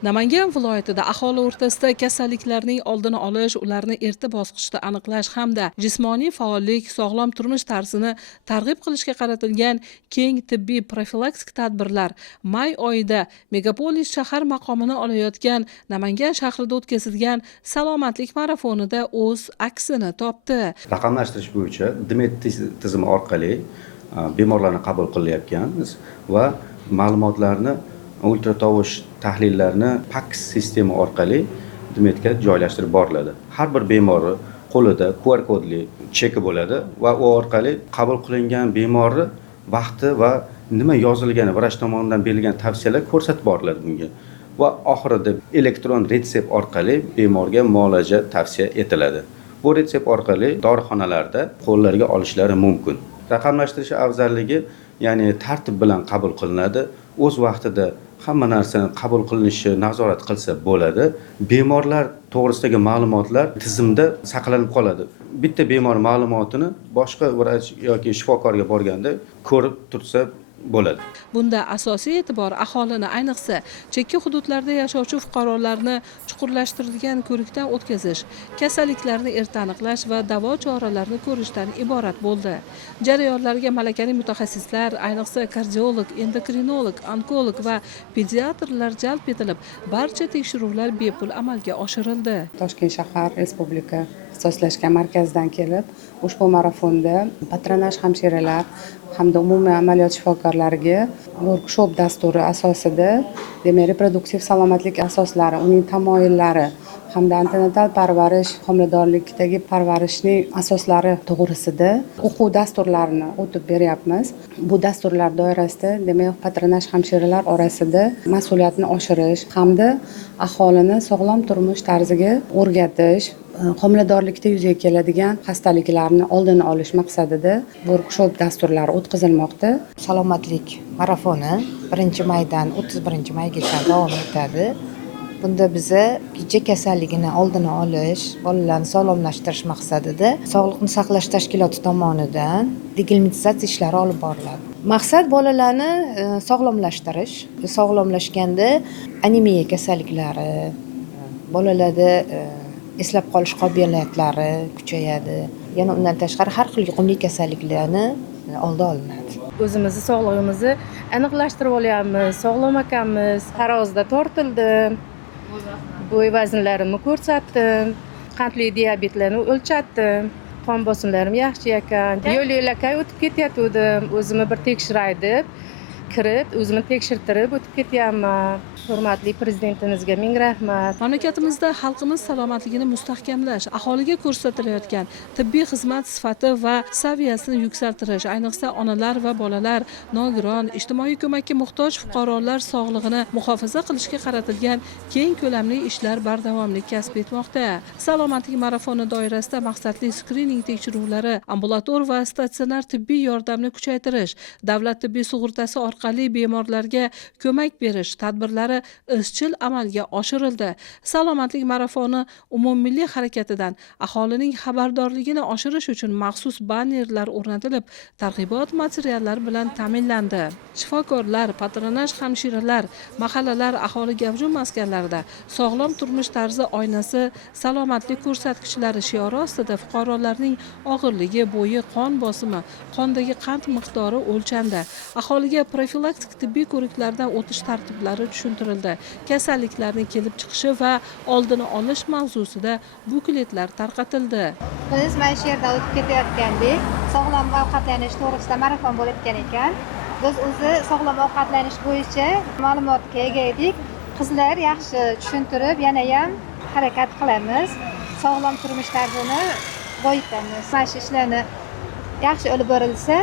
Namangan viloyatida aholi o'rtasida kasalliklarning oldini olish, ularni erta bosqichda aniqlash hamda jismoniy faollik, sog'lom turmush tarzini targ'ib qilishga qaratilgan keng tibbiy profilaktik tadbirlar may oyida megapolis shahar maqomini olayotgan Namangan shahrida o'tkazilgan salomatlik marafonida o'z aksini topdi. Raqamlashtirish bo'yicha Dimet tizimi orqali bemorlarni qabul qilayotganmiz va ma'lumotlarni ultratovush tahlillarni PAX sistema orqali Dimetga joylashtirib boriladi. Har bir bemorni qo'lida QR kodli cheki bo'ladi va u orqali qabul qilingan bemorni vaqti va nima yozilgani vrach tomonidan berilgan tavsiyalar ko'rsatib boriladi bunga. Va oxirida elektron retsept orqali bemorga muolaja tavsiya etiladi. Bu retsept orqali dorixonalarda qo'llariga olishlari mumkin. Raqamlashtirish afzalligi, ya'ni tartib bilan qabul qilinadi. O'z vaqtida hamma narsani qabul qilinishi nazorat qilsa bo'ladi. Bemorlar to'g'risidagi ma'lumotlar tizimda saqlanib qoladi. Bitta bemor ma'lumotini boshqa vrach yoki shifokorga borganda ko'rib tursa bo'ladi. Bunda asosiy e'tibor aholini, ayniqsa chekka hududlarda yashovchi fuqarolarni chuqurlashtirilgan ko'rikdan o'tkazish, kasalliklarni erta aniqlash va davo choralarini ko'rishdan iborat bo'ldi. Jarayonlarga malakali mutaxassislar, ayniqsa kardiolog, endokrinolog, onkolog va pediatrlar jalb etilib, barcha tekshiruvlar bepul amalga oshirildi. Toshkent shahar Respublika ixtisoslashgan markazidan kelib, ushbu marafonda patronaj hamshiralar hamda umumiy amaliyot shifokorlariga workshop dasturi asosida, demak, reproduktiv salomatlik asoslari, uning tamoyillari hamda antenatal parvarish, homiladorlikdagi parvarishning asoslari to'g'risida o'quv dasturlarini o'tib beryapmiz. Bu dasturlar doirasida, demak, patronaj hamshiralar orasida mas'uliyatni oshirish hamda aholini sog'lom turmush tarziga o'rgatish, homiladorlikda yuzaga keladigan xastaliklarni oldini olish maqsadida workshop dasturlari o'tkazilmoqda. Salomatlik marafoni 1-maydan 31-maygacha davom etadi. Bunda biza kecha kasalligini oldini olish, bolalarni sog'lomlashtirish maqsadida Sog'liqni saqlash tashkiloti tomonidan digilmitizatsiya ishlari olib boriladi. Maqsad bolalarni sog'lomlashtirish. Sog'lomlashganda anemiya kasalliklari, bolalarda eslab qolish qobiliyatlari kuchayadi. Yana undan tashqari har xil yuqumli kasalliklarni oldi olinadi. O'zimizni sog'lig'imizni aniqlashtirib olyapmiz, sog'lom ekanmiz. Tarozda tortildim. Bo'y vaznlarimni ko'rsatdim. Qandli diabetlarni o'lchatdim. Qon bosimlarim yaxshi ekan. Yo'l-yo'lakay o'tib ketayotgandim. O'zimni bir tekshiray deb kirib, o'zimni tekshirtirib o'tib ketyapman. Hurmatli prezidentimizga ming rahmat. Mamlakatimizda xalqimiz salomatligini mustahkamlash, aholiga ko'rsatilayotgan tibbiy xizmat sifati va saviyasini yuksaltirish, ayniqsa onalar va bolalar, nogiron, ijtimoiy ko'makka muhtoj fuqarolar sog'lig'ini muhofaza qilishga qaratilgan keng ko'lamli ishlar bardavomlik kasb etmoqda. Salomatlik marafoni doirasida maqsadli skrining tekshiruvlari, ambulator va statsionar tibbiy yordamni kuchaytirish, davlat tibbiy sug'urtasi orqali bemorlarga ko'mak berish tadbirlari izchil amalga oshirildi. Salomatlik marafoni umummilliy harakatidan aholining xabardorligini oshirish uchun maxsus bannerlar o'rnatilib, targ'ibot materiallari bilan ta'minlandi. Shifokorlar, patronaj hamshiralar, mahallalar, aholi gavjum maskanlarida sog'lom turmush tarzi oynasi, salomatlik ko'rsatkichlari shiori ostida fuqarolarning og'irligi, bo'yi, qon bosimi, qondagi qand miqdori o'lchandi. Aholiga profilaktik tibbiy ko'riklardan o'tish tartiblari tushuntirildi. Kasalliklarning kelib chiqishi va oldini olish mavzusida bukletlar tarqatildi. Biz mana shu yerda o'tib ketayotgandik. Sog'lom ovqatlanish to'g'risida marafon bo'lib o'tgan ekan. Biz o'zi sog'lom ovqatlanish bo'yicha ma'lumotga ega edik. Qizlar yaxshi tushuntirib, yana ham harakat qilamiz. Sog'lom turmush tarzini boyitamiz. Mana shu ishlarni yaxshi olib borilsa,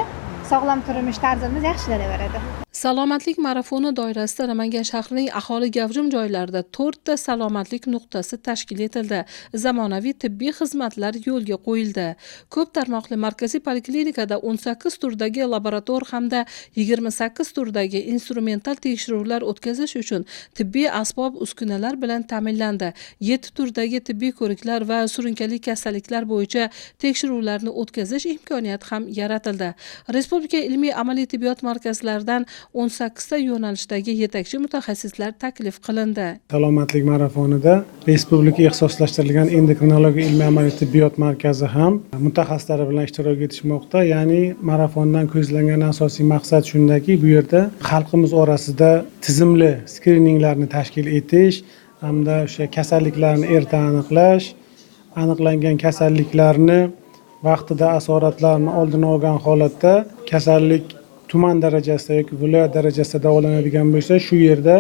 sog'lom turmush tarzimiz yaxshilanaveradi. Salomatlik marafoni doirasida Namangan shahrining aholi gavjum joylarida 4 ta salomatlik nuqtasi tashkil etildi. Zamonaviy tibbiy xizmatlar yo'lga qo'yildi. Ko'p tarmoqli markaziy poliklinikada 18 turdagi laborator hamda 28 turdagi instrumental tekshiruvlar o'tkazish uchun tibbiy asbob uskunalar bilan ta'minlandi. 7 turdagi tibbiy ko'riklar va surunkali kasalliklar bo'yicha tekshiruvlarni o'tkazish imkoniyati ham yaratildi. Respublika ilmiy amaliy tibbiyot markazlaridan 18 ta yo'nalishdagi yetakchi mutaxassislar taklif qilindi. Salomatlik marafonida Respublika ixtisoslashtirilgan endokrinologiya ilmiy amaliy tibbiyot markazi ham mutaxassislari bilan ishtirok etishmoqda. Ya'ni marafondan ko'zlangan asosiy maqsad shundaki, bu yerda xalqimiz orasida tizimli skrininglarni tashkil etish hamda o'sha kasalliklarni erta aniqlash, aniqlangan kasalliklarni vaqtida asoratlarni oldini olgan holatda kasallik tuman darajasida yoki viloyat darajasida davolanadigan bo'lsa, shu yerda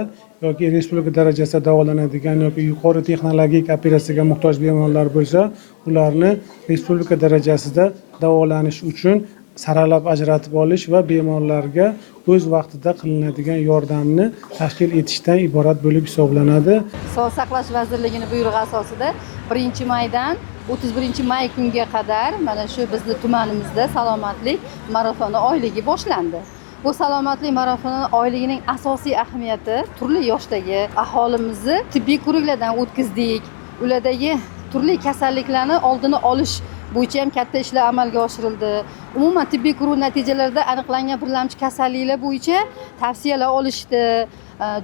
yoki respublika darajasida davolanadigan yoki yuqori texnologik operatsiyaga muhtoj bemorlar bo'lsa, ularni respublika darajasida davolanish uchun saralab ajratib olish va bemorlarga o'z vaqtida qilinadigan yordamni tashkil etishdan iborat bo'lib hisoblanadi. Sog'liqni saqlash vazirligining buyrug'i asosida 1-maydan 31-may kunga qadar mana shu bizni tumanimizda salomatlik marafoni oyligi boshlandi. Bu salomatlik marafoni oyligining asosiy ahamiyati turli yoshdagi aholimizni tibbiy ko'riklardan o'tkazdik. Ulardagi turli kasalliklarni oldini olish bo'yicha ham katta ishlar amalga oshirildi. Umuman tibbiy ko'rik natijalarida aniqlangan birlamchi kasalliklar bo'yicha tavsiyalar olishdi.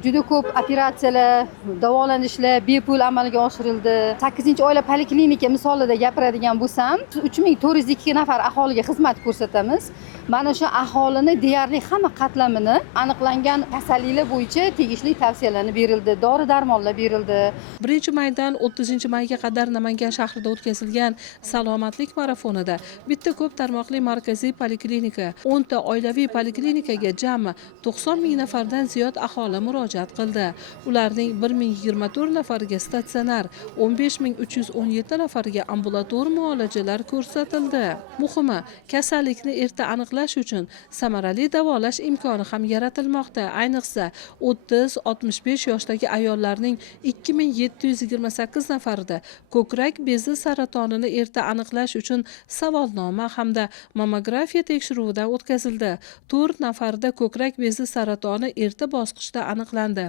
Juda ko'p operatsiyalar, davolanishlar bepul amalga oshirildi. 8-oila poliklinika misolida gapiradigan bo'lsam, 3402 nafar aholiga xizmat ko'rsatamiz. Mana shu aholini deyarli hamma qatlamini aniqlangan kasalliklar bo'yicha tegishli tavsiyalarni berildi, dori-darmonlar berildi. 1-maydan 30-mayga qadar Namangan shahrida o'tkazilgan salomatlik marafonida bitta ko'p tarmoqli markaziy poliklinika, 10 ta oilaviy poliklinikaga jami 90 ming nafardan ziyod aholi murojaat qildi. Ularning 1024 nafariga statsionar, 15317 nafariga ambulator muolajalar ko'rsatildi. Muhimi, kasallikni erta aniqlash uchun samarali davolash imkoni ham yaratilmoqda. Ayniqsa 30-65 yoshdagi ayollarning 2728 nafarida ko'krak bezi saratonini erta aniqlash uchun savolnoma hamda mammografiya tekshiruvidan o'tkazildi. 4 nafarda ko'krak bezi saratoni erta bosqichda aniqlandi.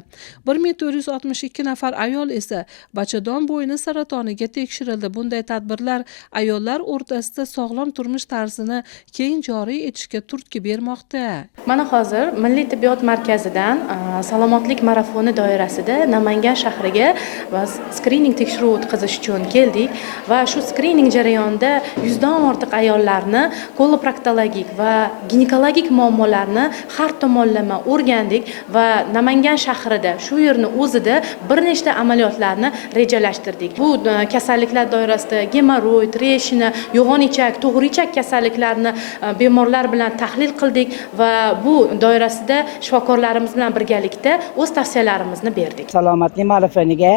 1462 nafar ayol esa bachadon bo'yni saratoniga tekshirildi. Bunday tadbirlar ayollar o'rtasida sog'lom turmush tarzini keng joriy etishga turtki bermoqda. Mana hozir Milliy tibbiyot markazidan salomatlik marafoni doirasida Namangan shahriga va skrining tekshiruvi o'tkazish uchun keldik va shu skrining jarayonida 100 dan ortiq ayollarni koloproktologik va ginekologik muammolarni har tomonlama o'rgandik va Namangan shahrida shu yerni o'zida bir nechta amaliyotlarni rejalashtirdik. Bu kasalliklar doirasida gemoroid, treshina, yo'g'on ichak, to'g'ri ichak kasalliklarini bemorlar bilan tahlil qildik va bu doirasida shifokorlarimiz bilan birgalikda o'z tavsiyalarimizni berdik. Salomatlik marafoniga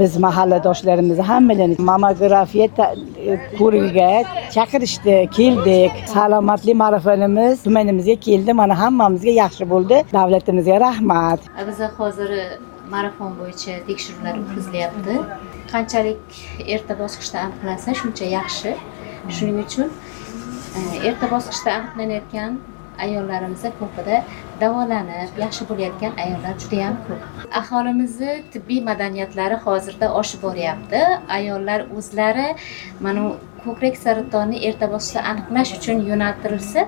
biz mahalladoshlarimizni hammalarni mammografiya ko'rigiga chaqirishdi, keldik. Salomatlik marafonimiz tumanimizga keldi. Mana hammamizga yaxshi bo'ldi. Davlatimizga rahmat. Biz hozir marafon bo'yicha tekshiruvlar o'tkazilyapti. Qanchalik erta bosqichda aniqlansa, shuncha yaxshi. Shuning uchun erta bosqichda aniqlanayotgan ayollarimiz ko'pida davolanib yaxshi bo'layotgan ayollar juda ham ko'p. Aholimizni tibbiy madaniyatlari hozirda oshib boryapti. Ayollar o'zlari mana ko'krak saratonini erta bosqichda aniqlash uchun yo'naltirilsa,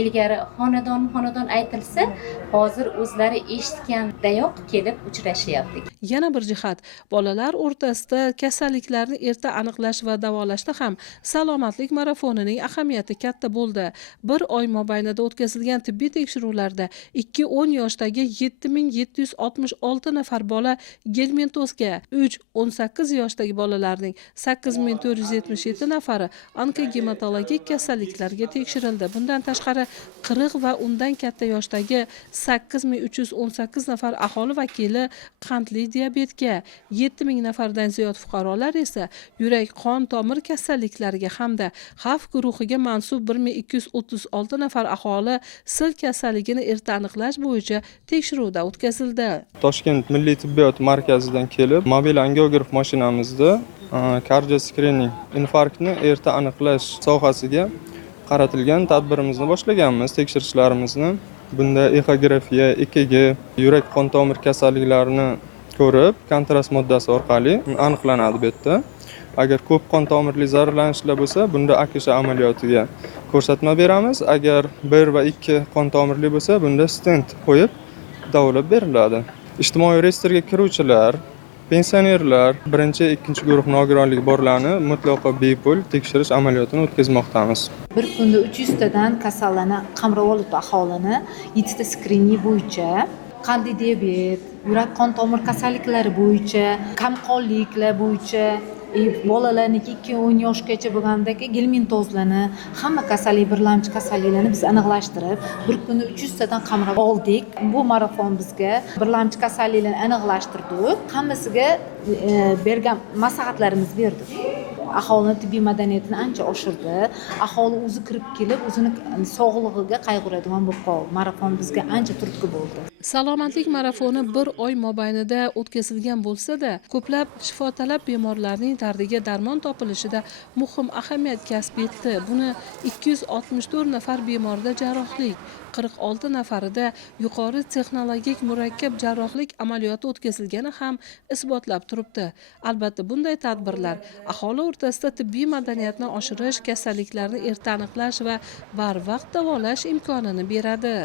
ilgari xonadon aytilsa, hozir o'zlari eshitgandayoq kelib uchrashyapti. Yana bir jihat, bolalar o'rtasida kasalliklarni erta aniqlash va davolashda ham salomatlik marafonining ahamiyati katta bo'ldi. 1 oy mobaynida o'tkazilgan tibbiy tekshiruvlarda 2-10 yoshdagi 7766 nafar bola gelmentozga, 3-18 yoshdagi bolalarning 8477 nafari onkogematologik kasalliklarga tekshirildi. Bundan tashqari 40 va undan katta yoshdagi 8318 nafar aholi vakili qandli diabetga, 7000 nafardan ziyod fuqarolar esa yurak qon tomir kasalliklariga hamda xavf guruhiga mansub 1236 nafar aholi sil kasalligini erta aniqlash bo'yicha tekshiruvdan o'tkazildi. Toshkent Milliy tibbiyot markazidan kelib, mobil angiograf mashinamizda kardio screening, infarktni erta aniqlash sohasiga qaratilgan tadbirimizni boshlaganmiz, tekshirishlarimizni. Bunda echografiya, EKG, yurak qon tomir kasalliklarini ko'rib, kontrast moddasi orqali aniqlanadi bu yerda. Agar ko'p qon tomirli zararlanishlar bo'lsa, bunda AKSH amaliyotiga ko'rsatma beramiz. Agar 1 va 2 qon tomirli bo'lsa, bunda stent qo'yib davolab beriladi. Ijtimoiy reyestrga kiruvchilar, pensionerlar, 1-2 guruh nogironligi borlarni mutlaqo bepul tekshirish amaliyotini o'tkazmoqdamiz. Bir kunda 300 tadan kasallarni qamrab olib aholini 7 ta skrining bo'yicha qandli diabet, yurak qon tomir kasalliklari bo'yicha, kamqonliklar bo'yicha, bolalarniki 2-10 yoshgacha bo'lgandagi gelmintozlarni, hamma kasallik birlamchi kasalliklarni biz aniqlashtirib, bir kunda 300 tadan qamrab oldik. Bu marafon bizga birlamchi kasalliklarni aniqlashtirdik. Hammasiga bergan maslahatlarimiz berdik. Aholini tibbiy madaniyatini ancha oshirdi. Aholi o'zi kirib kelib, o'zini sog'lig'iga qayg'uradigan bo'lib qoldi. Marafon bizga ancha turtki bo'ldi. Salomatlik marafoni 1 oy mobaynida o'tkazilgan bo'lsa-da, ko'plab shifotalab bemorlarning dardiga darmon topilishida muhim ahamiyat kasb etdi. Buni 264 nafar bemorda jarrohlik, 46 nafarida yuqori texnologik murakkab jarrohlik amaliyoti o'tkazilgani ham isbotlab turibdi. Albatta, bunday tadbirlar aholi o'rtasida tibbiy madaniyatni oshirish, kasalliklarni erta aniqlash va barvaqt davolash imkonini beradi.